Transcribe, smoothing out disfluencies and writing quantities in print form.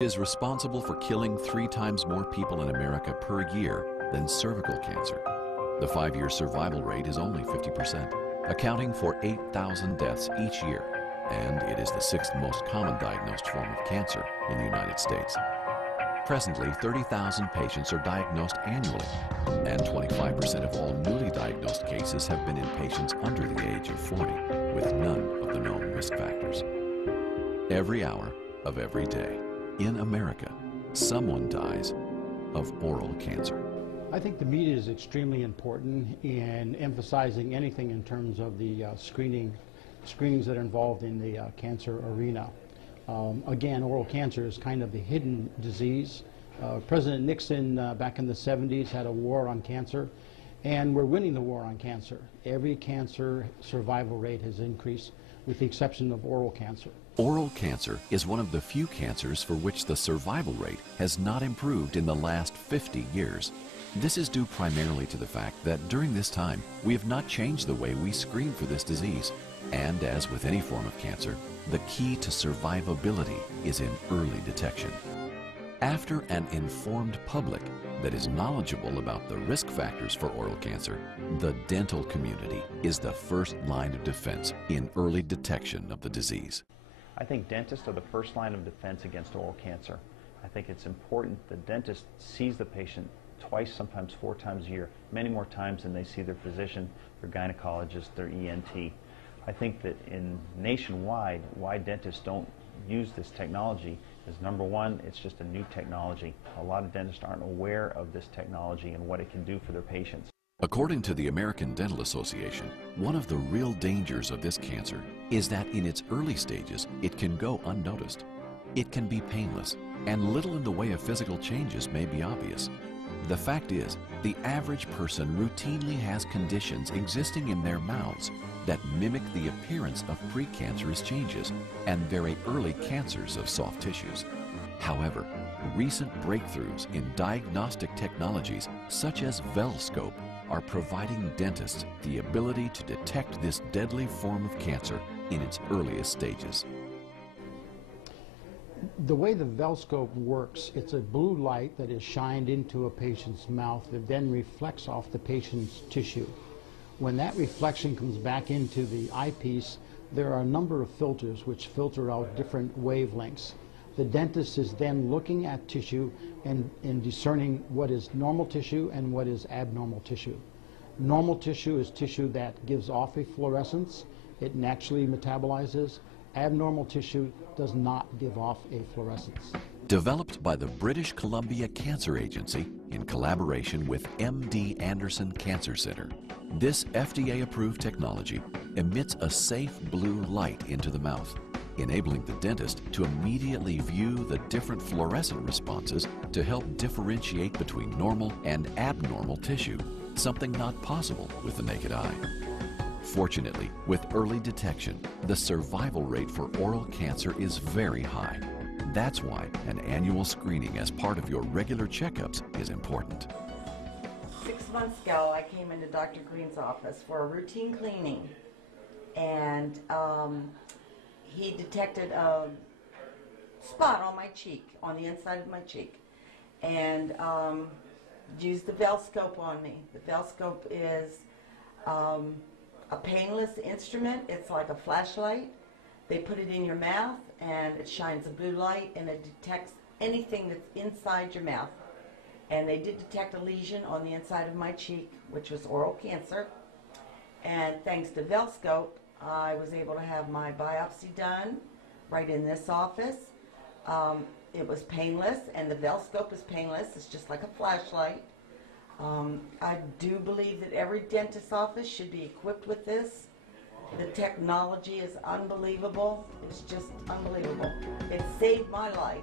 Is responsible for killing 3 times more people in America per year than cervical cancer. The 5-year survival rate is only 50%, accounting for 8,000 deaths each year, and it is the 6th most common diagnosed form of cancer in the United States. Presently, 30,000 patients are diagnosed annually, and 25% of all newly diagnosed cases have been in patients under the age of 40, with none of the known risk factors. Every hour of every day, in America, someone dies of oral cancer. I think the media is extremely important in emphasizing anything in terms of the screenings that are involved in the cancer arena. Again, oral cancer is kind of the hidden disease. President Nixon back in the 70s had a war on cancer, and we're winning the war on cancer. Every cancer survival rate has increased, with the exception of oral cancer. Oral cancer is one of the few cancers for which the survival rate has not improved in the last 50 years. This is due primarily to the fact that during this time, we have not changed the way we screen for this disease. And as with any form of cancer, the key to survivability is in early detection. After an informed public that is knowledgeable about the risk factors for oral cancer, the dental community is the first line of defense in early detection of the disease. I think dentists are the first line of defense against oral cancer. I think it's important the dentist sees the patient twice, sometimes 4 times a year, many more times than they see their physician, their gynecologist, their ENT. I think that nationwide, why dentists don't use this technology is, number one, it's just a new technology. A lot of dentists aren't aware of this technology and what it can do for their patients. According to the American Dental Association, one of the real dangers of this cancer is that in its early stages, it can go unnoticed. It can be painless, and little in the way of physical changes may be obvious. The fact is, the average person routinely has conditions existing in their mouths that mimic the appearance of precancerous changes and very early cancers of soft tissues. However, recent breakthroughs in diagnostic technologies such as Velscope are providing dentists the ability to detect this deadly form of cancer in its earliest stages. The way the Velscope works, it's a blue light that is shined into a patient's mouth that then reflects off the patient's tissue. When that reflection comes back into the eyepiece, there are a number of filters which filter out different wavelengths. The dentist is then looking at tissue and discerning what is normal tissue and what is abnormal tissue. Normal tissue is tissue that gives off a fluorescence. It naturally metabolizes. Abnormal tissue does not give off a fluorescence. Developed by the British Columbia Cancer Agency in collaboration with MD Anderson Cancer Center, this FDA-approved technology emits a safe blue light into the mouth, enabling the dentist to immediately view the different fluorescent responses to help differentiate between normal and abnormal tissue, something not possible with the naked eye. Fortunately, with early detection, the survival rate for oral cancer is very high. That's why an annual screening as part of your regular checkups is important. 6 months ago, I came into Dr. Green's office for a routine cleaning, and he detected a spot on my cheek, on the inside of my cheek, and used the Velscope on me. The Velscope is a painless instrument. It's like a flashlight. They put it in your mouth and it shines a blue light and it detects anything that's inside your mouth. And they did detect a lesion on the inside of my cheek, which was oral cancer. And thanks to Velscope, I was able to have my biopsy done right in this office. It was painless, and the Velscope is painless. It's just like a flashlight. I do believe that every dentist's office should be equipped with this. The technology is unbelievable. It's just unbelievable. It saved my life.